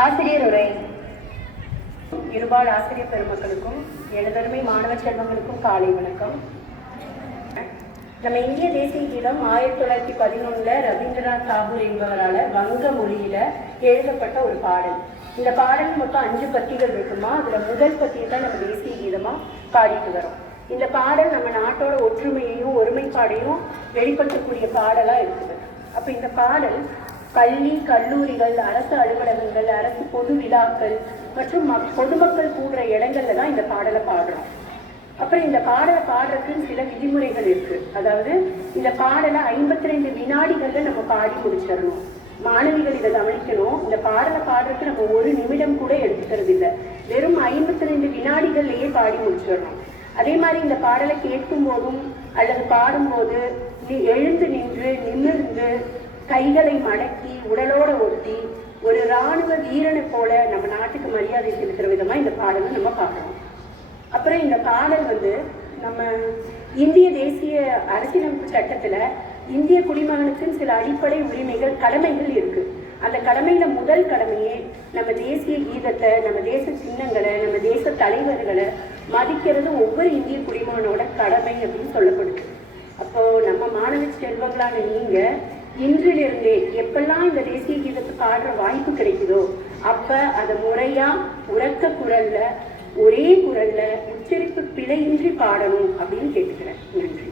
ஆசிரியர் உரை. இருபால் ஆசிரியர் பெருமக்களுக்கும் எனதருமை மாணவ செல்வங்களுக்கும் காலை வணக்கம். நம்ம இந்திய தேசிய கீதம் 1911 ரவீந்திரநாத் தாகூர் என்பவரால் வங்க மொழியில எழுதப்பட்ட ஒரு பாடல். இந்த பாடல் மொத்தம் 5 பத்திகள் இருக்குமா. அதுல முதல் பத்தியை தான் நம்ம தேசிய கீதமா பாடிட்டு வரோம். இந்த பாடல் நம்ம நாட்டோட ஒற்றுமையையும் ஒருமைப்பாடையும் வெளிப்படுத்தக்கூடிய பாடலா இருக்குது. அப்ப இந்த பாடல் பள்ளி, கல்லூரிகள், அரசு அலுவலகங்கள், அரசு பொது விழாக்கள் மற்றும் பொதுமக்கள் கூடுற இடங்கள்ல தான் இந்த பாடலை பாடுறோம். அப்புறம் இந்த பாடலை பாடுறதுக்கு சில விதிமுறைகள் இருக்கு. அதாவது இந்த பாடலை 52 வினாடிகள்ல நம்ம பாடி முடிச்சிடணும். மாணவிகள் இதை கவனிக்கணும். இந்த பாடலை பாடுறதுக்கு நம்ம 1 நிமிடம் கூட எடுத்துக்கிறது இல்லை. வெறும் 52 வினாடிகள்லயே பாடி முடிச்சிடணும். அதே மாதிரி இந்த பாடலை கேட்கும் போதும் அல்லது பாடும்போது எழுந்து நின்று நிமிர்ந்து கைகளை மடக்கி உடலோட ஒட்டி ஒரு இராணுவ வீரனை போல நம்ம நாட்டுக்கு மரியாதை செலுத்துற விதமா இந்த பாடலை நம்ம பாடுறோம். அப்புறம் இந்த பாடல் நம்ம இந்திய தேசிய அரசியலமைப்பு சட்டத்துல இந்திய குடிமகனுக்குன்னு சில அடிப்படை உரிமைகள், கடமைகள் இருக்கு. அந்த கடமையில முதல் கடமையே நம்ம தேசிய கீதத்தை, நம்ம தேச சின்னங்களை, நம்ம தேச தலைவர்களை மதிக்கிறது ஒவ்வொரு இந்திய குடிமகனோட கடமை அப்படின்னு சொல்லப்படுது. அப்போ நம்ம மாணவ செல்வங்களான நீங்க இன்றிலிருந்தே எப்பெல்லாம் இந்த தேசிய கீதத்தை பாடுற வாய்ப்பு கிடைக்குதோ அப்ப அதை முறையா உரக்க குரல்ல, ஒரே குரல்ல, உச்சரிப்பு பிழையின்றி பாடணும் அப்படின்னு கேட்டுக்கிறேன். நன்றி.